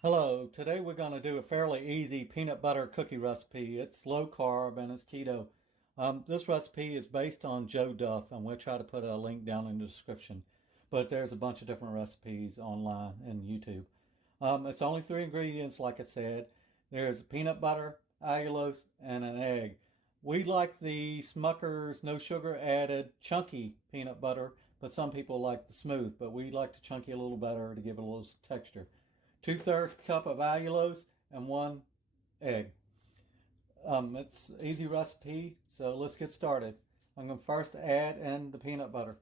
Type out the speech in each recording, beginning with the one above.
Hello, today we're going to do a fairly easy peanut butter cookie recipe. It's low carb and it's keto. This recipe is based on Joe Duff, and we'll try to put a link down in the description. But there's a bunch of different recipes online and YouTube. It's only three ingredients, like I said. There's peanut butter, allulose, and an egg. We like the Smucker's no sugar added chunky peanut butter, but some people like the smooth, but we like the chunky a little better to give it a little texture. 2/3 cup of allulose and one egg. It's an easy recipe, so let's get started. I'm going to first add in the peanut butter.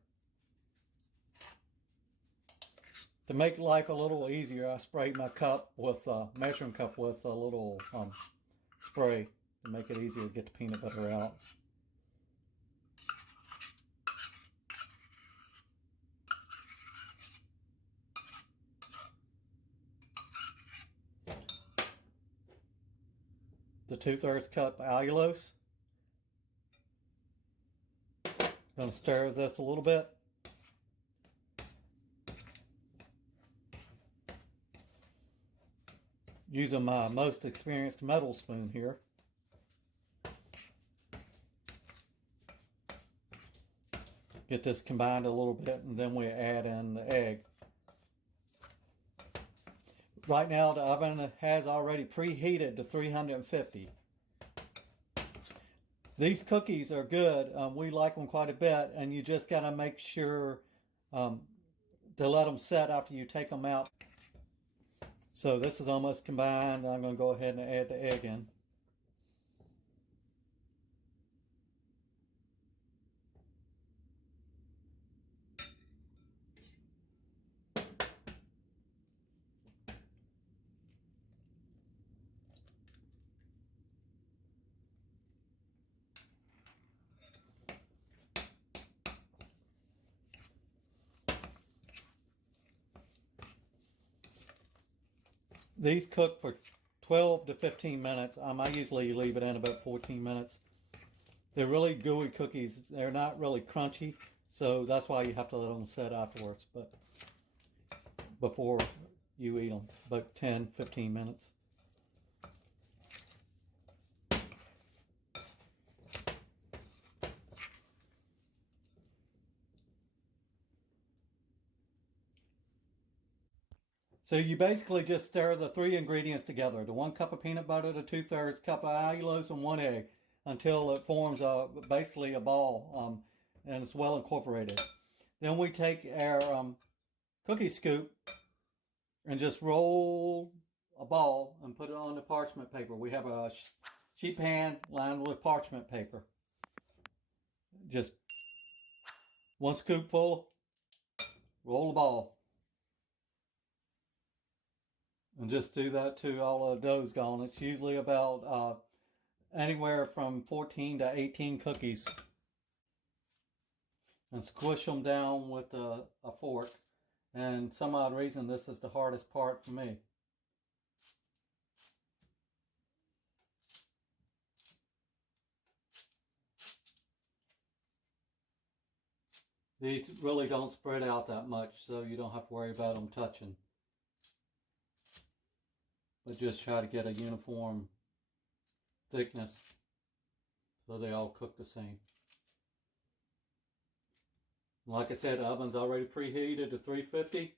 To make life a little easier, I sprayed my cup with a measuring cup with a little spray to make it easier to get the peanut butter out. The 2/3 cup allulose. Going to stir this a little bit. Using my most experienced metal spoon here. Get this combined a little bit, and then we add in the egg. Right now the oven has already preheated to 350. These cookies are good. We like them quite a bit, and you just got to make sure to let them set after you take them out. So this is almost combined. I'm going to go ahead and add the egg in. These cook for 12 to 15 minutes. I usually leave it in about 14 minutes. They're really gooey cookies. They're not really crunchy, so that's why you have to let them set afterwards, but before you eat them, about 10, 15 minutes. So you basically just stir the three ingredients together. The 1 cup of peanut butter, the 2/3 cup of allulose, and 1 egg until it forms basically a ball, and it's well incorporated. Then we take our cookie scoop and just roll a ball and put it on the parchment paper. We have a sheet pan lined with parchment paper. Just 1 scoopful, roll the ball. And just do that till all the dough's gone. It's usually about anywhere from 14 to 18 cookies. And squish them down with a fork. And some odd reason, this is the hardest part for me. These really don't spread out that much, so you don't have to worry about them touching. But just try to get a uniform thickness so they all cook the same. Like I said, the oven's already preheated to 350.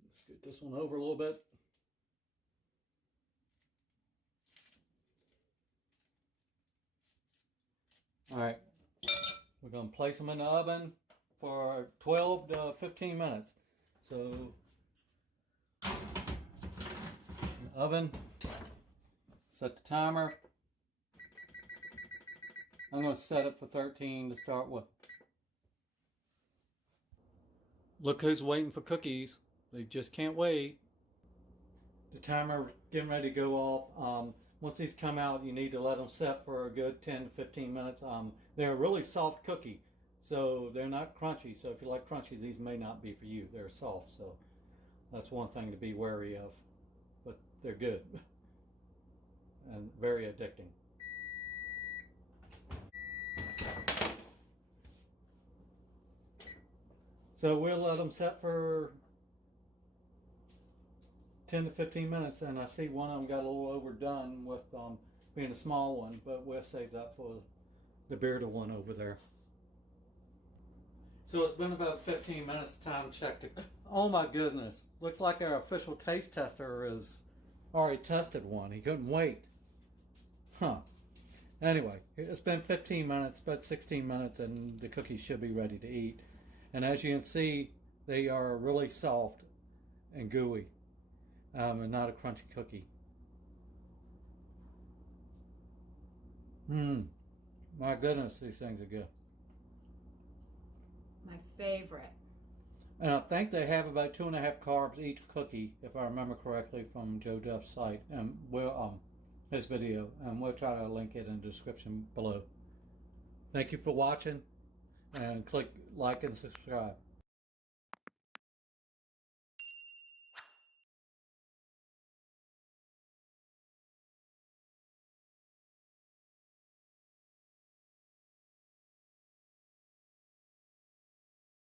Let's get this one over a little bit. All right, we're going to place them in the oven for 12 to 15 minutes. So, oven, set the timer. I'm going to set it for 13 to start with. Look who's waiting for cookies. They just can't wait. The timer getting ready to go off. Once these come out, you need to let them set for a good 10 to 15 minutes. They're a really soft cookie, so they're not crunchy. So if you like crunchy, these may not be for you. They're soft, so that's one thing to be wary of. But they're good and very addicting. So we'll let them set for 10 to 15 minutes, and I see one of them got a little overdone with being a small one, but we'll save that for the bearded one over there. So it's been about 15 minutes. Time check. Oh my goodness! Looks like our official taste tester has already tested one. He couldn't wait. Huh. Anyway, it's been 15 minutes, about 16 minutes, and the cookies should be ready to eat. And as you can see, they are really soft and gooey, and not a crunchy cookie. My goodness, these things are good. My favorite. And I think they have about 2.5 carbs each cookie, if I remember correctly from Joe Duff's site and his video, and we'll try to link it in the description below. Thank you for watching, and click like and subscribe.